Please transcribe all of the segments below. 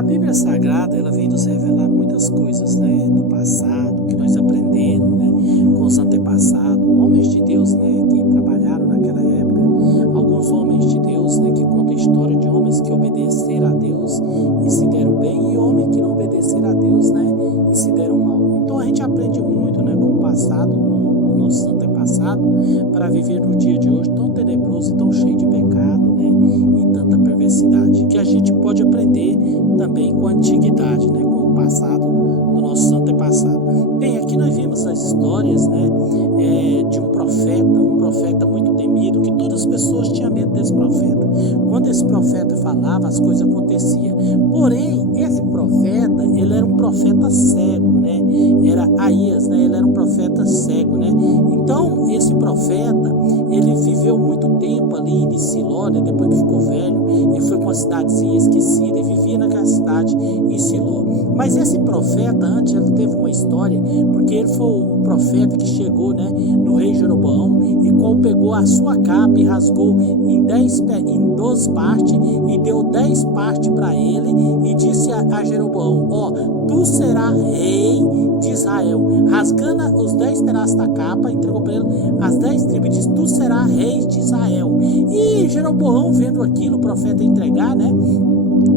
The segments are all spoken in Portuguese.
A Bíblia Sagrada, ela vem nos revelar muitas coisas, né, do passado, que nós aprendemos, né, com os antepassados, homens de Deus, né, que trabalharam naquela época, alguns homens de Deus, né, que contam a história de homens que obedeceram a Deus e se deram bem, e homens que não obedeceram a Deus, né, e se deram mal. Então a gente aprende muito, né, com o passado, no nossos antepassados, para viver no dia de hoje tão tenebroso e tão cheio de pecado, né, e tanta perversidade, que a gente pode aprender também com a antiguidade, né, com o passado dos nossos antepassados. Bem, aqui nós vimos as histórias, né, de um profeta muito temido, que todas as pessoas tinham medo desse profeta. Quando esse profeta falava, as coisas aconteciam. Porém, esse profeta, ele era um profeta cego, né? Era Aías, né? Ele era um profeta cego, né? Então, esse profeta, ele viveu muito tempo ali em Siló, né? Depois que ficou velho, ele foi para uma cidadezinha esquecida e vivia naquela cidade em Siló. Mas esse profeta, antes, ele teve uma história, porque ele foi o profeta que chegou, né, no rei Jeroboão, e qual pegou a sua capa e rasgou em 12 partes e deu 10 partes para ele e disse a Jeroboão: tu serás rei de Israel. Rasgando os 10 pedaços da capa, entregou para ele as 10 tribos e disse: tu serás rei de Israel. E Jeroboão, vendo aquilo, o profeta entregar, né,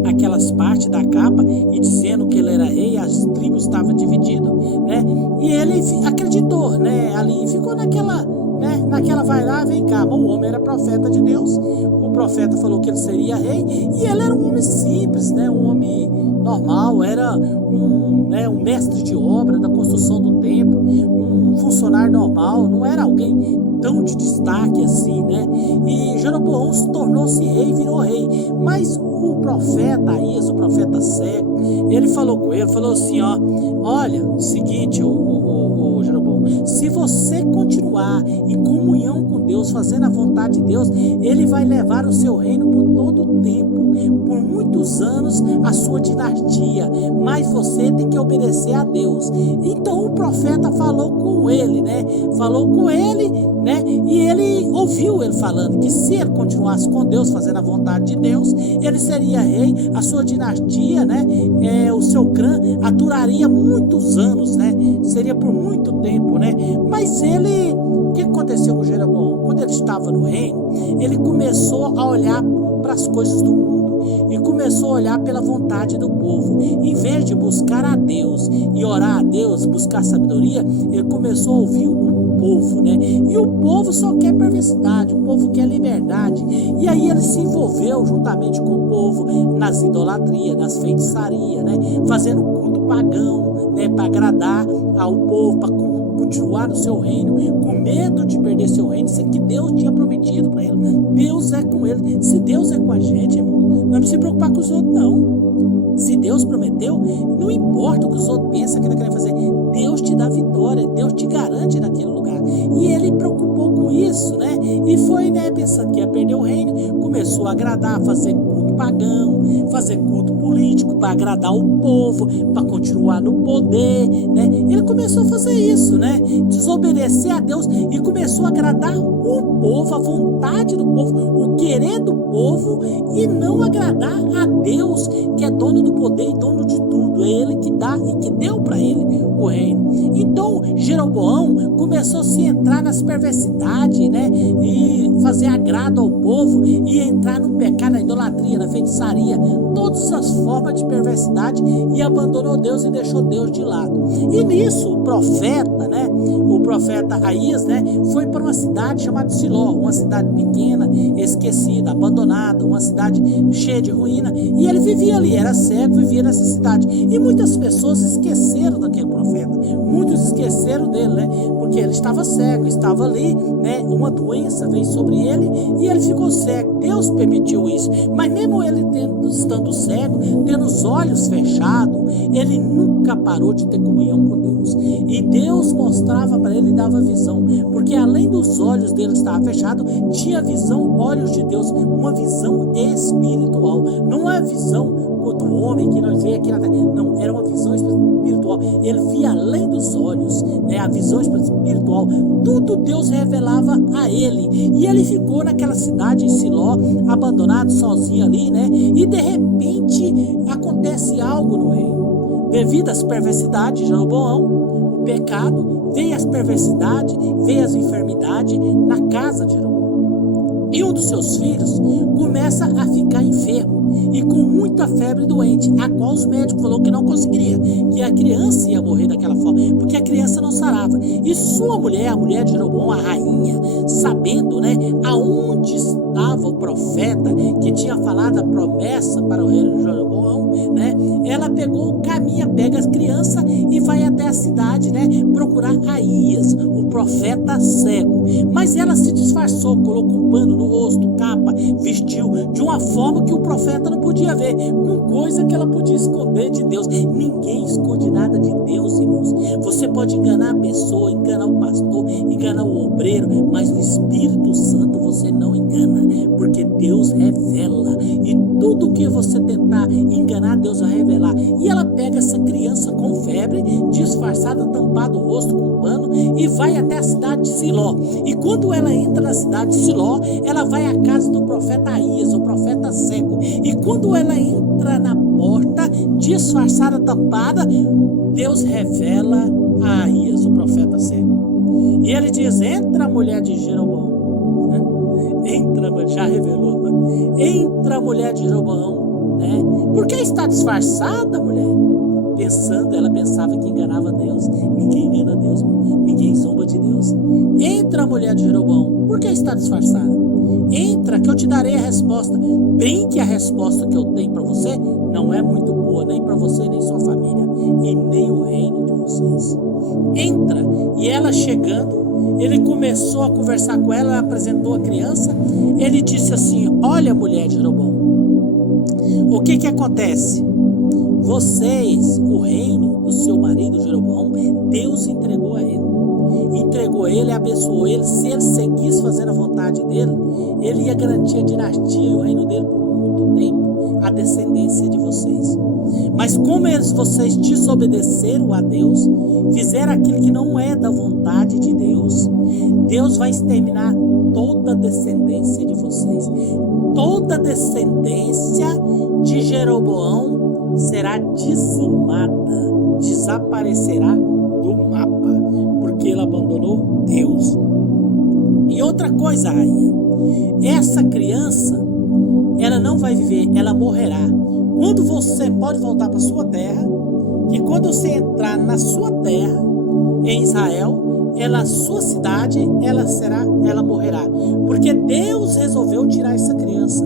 aquelas partes da capa e dizendo que ele era rei, as tribos estavam divididas, né? E ele acreditou, né? Ali ficou naquela, né? Naquela vai lá, vem cá. Mas o homem era profeta de Deus. O profeta falou que ele seria rei e ele era um homem simples, né? Um homem normal, era um mestre de obra da construção do templo, um funcionário normal, não era alguém tão de destaque assim, né? E Jeroboão tornou-se rei e virou rei. Mas o profeta Aías, o profeta cego, ele falou com ele, falou assim, olha, o seguinte, o Jeroboão, se você continuar em comunhão com Deus, fazendo a vontade de Deus, ele vai levar o seu reino por todo o tempo, por muitos anos, a sua dinastia, mas você tem que obedecer a Deus. Então o profeta falou com ele, né? E ele ouviu ele falando que se ele continuasse com Deus, fazendo a vontade de Deus, ele seria rei, a sua dinastia, né? O seu clã duraria muitos anos, né? Seria por muito tempo, né? Mas o que aconteceu com Jeroboão? Quando ele estava no reino, ele começou a olhar para as coisas do mundo e começou a olhar pela vontade do povo. Em vez de buscar a Deus e orar a Deus, buscar sabedoria, ele começou a ouvir o povo, né? E o povo só quer perversidade, o povo quer liberdade. E aí ele se envolveu juntamente com o povo nas idolatrias, nas feitiçarias, né? Fazendo culto pagão, né? Para agradar ao povo, para continuar no seu reino, com medo de perder seu reino, sendo que Deus tinha prometido para ele. Deus é com ele. Se Deus é com a gente, irmão, não precisa se preocupar com os outros, não. Se Deus prometeu, não importa o que os outros pensam que ele quer fazer, Deus te dá vitória, Deus te garante naquele lugar. E ele preocupou com isso, né? E foi, né, pensando que ia perder o reino, começou a agradar, fazer culto pagão, fazer culto político para agradar o povo, para continuar no poder, né? Ele começou a fazer isso, né? Desobedecer a Deus e começou a agradar o povo, a vontade do povo, o querer do povo e não agradar a Deus, que é dono do poder e dono de tudo. É ele que dá e que deu para ele o reino. Então Jeroboão começou a se entrar nas perversidades, né? E fazer agrado ao povo e entrar no pecado, na idolatria, na feitiçaria, todas as formas de perversidade, e abandonou Deus e deixou Deus de lado. E nisso o profeta, né? O profeta Aías, né? Foi para uma cidade chamada Siló, uma cidade pequena, esquecida, abandonada, uma cidade cheia de ruína, e ele vivia ali, era cego, vivia nessa cidade. E muitas pessoas esqueceram daquele profeta, muitos esqueceram dele, né? Porque ele estava cego, estava ali, né? Uma doença veio sobre ele e ele ficou cego. Deus permitiu isso, mas mesmo ele estando cego, tendo os olhos fechados, ele nunca parou de ter comunhão com Deus. E Deus mostrava para ele e dava visão, porque além dos olhos dele estar fechados, tinha visão, olhos de Deus, uma visão espiritual, não é visão do homem que nós vemos aqui na terra, não, era uma visão espiritual. Ele via além dos olhos, né? A visão espiritual, tudo Deus revelava a ele, e ele ficou naquela cidade em Siló, abandonado, sozinho ali, né? E de repente acontece fogo no rei. Devido às perversidades de Jeroboão, o pecado, veio as perversidades, veio as enfermidades na casa de Jeroboão. E um dos seus filhos começa a ficar enfermo e com muita febre doente, a qual os médicos falaram que não conseguiria, que a criança ia morrer daquela forma, porque a criança não sarava. E sua mulher, a mulher de Jeroboão, a rainha, sabendo, aonde estava o profeta que tinha falado a promessa para o rei de Jeroboão, ela pegou o caminho, pega as crianças e vai até a cidade, procurar Aías, o profeta cego. Mas ela se disfarçou, colocou um pano no rosto, capa, vestiu de uma forma que o profeta não podia ver, com coisa que ela podia esconder de Deus. Ninguém esconde nada de Deus, irmãos. Você pode enganar a pessoa, enganar o pastor, enganar o obreiro, mas o Espírito Santo você não engana, porque Deus revela, e tudo que você tentar enganar, Deus vai revelar. E ela pega essa criança com febre, disfarçada, tampada o rosto com pano, e vai até a cidade de Siló. E quando ela entra na cidade de Siló, ela vai à casa do profeta Aías, o profeta cego. E quando ela entra na porta, disfarçada, tampada, Deus revela a Aías, o profeta cego. E ele diz: entra, mulher de Jeroboão. Entra, já revelou. Entra, mulher de Jeroboão. Por que está disfarçada, mulher? Ela pensava que enganava Deus. Ninguém engana Deus, irmão. Ninguém zomba de Deus. Entra, mulher de Jeroboão. Por que está disfarçada? Entra, que eu te darei a resposta. Bem que a resposta que eu tenho para você não é muito boa, nem para você, nem sua família, e nem o reino de vocês. Entra. E ela chegando, ele começou a conversar com ela, apresentou a criança. Ele disse assim: olha, mulher de Jeroboão, o que acontece? Vocês, o reino do seu marido Jeroboão, Deus entregou a ele. Entregou ele, abençoou ele. Se ele seguisse fazendo a vontade dele, ele ia garantir a dinastia e o reino dele por muito tempo, a descendência de vocês. Mas como vocês desobedeceram a Deus, fizeram aquilo que não é da vontade de Deus, Deus vai exterminar toda a descendência de vocês. Toda a descendência de Jeroboão será dizimada, desaparecerá do mapa, porque ele abandonou Deus. E outra coisa, rainha, essa criança, ela não vai viver, ela morrerá. Quando você pode voltar para sua terra, que quando você entrar na sua terra, em Israel, sua cidade, ela morrerá, porque Deus resolveu tirar essa criança,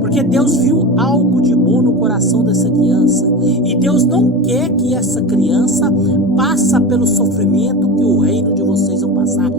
porque Deus viu algo de bom no coração dessa criança, e Deus não quer que essa criança passe pelo sofrimento que o reino de vocês vão passar.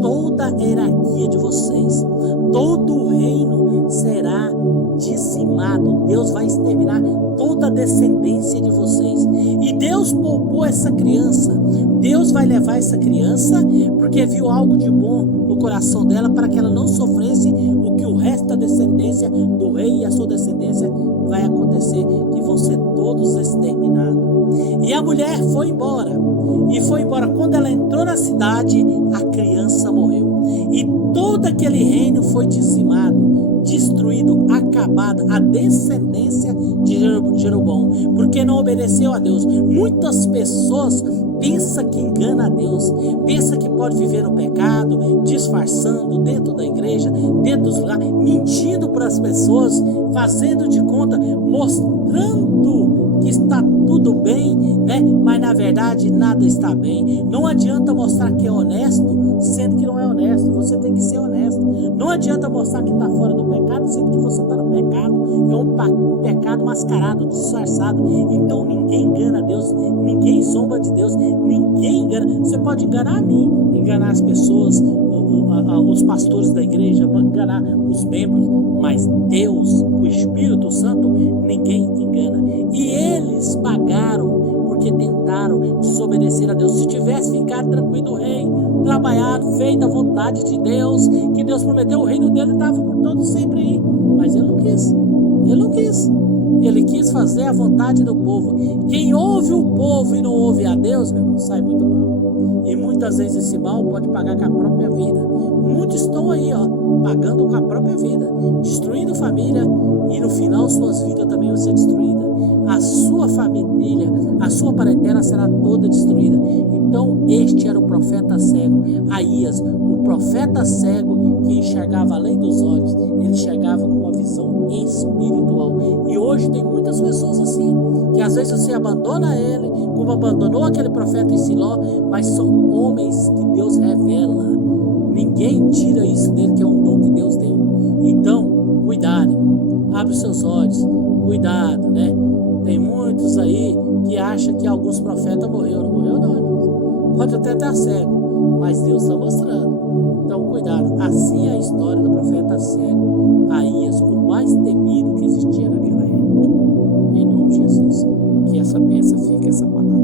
Toda a hierarquia de vocês, todo o reino será dizimado. Deus vai exterminar toda a descendência de vocês. E Deus poupou essa criança. Deus vai levar essa criança porque viu algo de bom no coração dela, para que ela não sofresse o que o resto da descendência do rei e a sua descendência vai acontecer, que vão ser todos exterminados. E a mulher foi embora. E foi embora. Quando ela entrou na cidade, a criança morreu. E todo aquele reino foi dizimado, destruído, acabado, a descendência de Jeroboão, porque não obedeceu a Deus. Muitas pessoas pensam que engana a Deus, pensam que pode viver no pecado, disfarçando dentro da igreja, dentro dos lugares, mentindo para as pessoas, fazendo de conta, mostrando que está tudo bem, mas na verdade nada está bem. Não adianta mostrar que é honesto, sendo que não é honesto. Você tem que ser honesto. Não adianta mostrar que está fora do pecado, sendo que você está no pecado. É um pecado mascarado, disfarçado. Então ninguém engana Deus, ninguém zomba de Deus, ninguém engana. Você pode enganar a mim, enganar as pessoas, os pastores da igreja, enganar os membros, mas Deus, o Espírito Santo, ninguém engana. E eles pagaram porque tentaram desobedecer a Deus. Se tivesse ficado tranquilo, o rei, trabalhado, feito a vontade de Deus, que Deus prometeu, o reino dele estava por todo sempre aí. Mas ele não quis. Ele não quis. Ele quis fazer a vontade do povo. Quem ouve o povo e não ouve a Deus, meu irmão, sai muito mal. E muitas vezes esse mal pode pagar com a própria vida. Muitos estão aí, pagando com a própria vida, destruindo família, e no final suas vidas também vão ser destruídas. a sua família, a sua parentela será toda destruída. Então este era o profeta cego, Aías, o profeta cego que enxergava além dos olhos, ele enxergava com uma visão espiritual. E hoje tem muitas pessoas assim, que às vezes você abandona ele, como abandonou aquele profeta em Siló, mas são homens que Deus revela. Ninguém tira isso dele, que é um dom que Deus deu. Então, cuidado, abre os seus olhos, cuidado, né? Tem muitos aí que acham que alguns profetas morreram. Não morreu não, irmãos. Pode até estar cego, mas Deus está mostrando. Então, cuidado. Assim é a história do profeta cego, Aías, o mais temido que existia naquela época. Em nome de Jesus, que essa bênção fique essa palavra.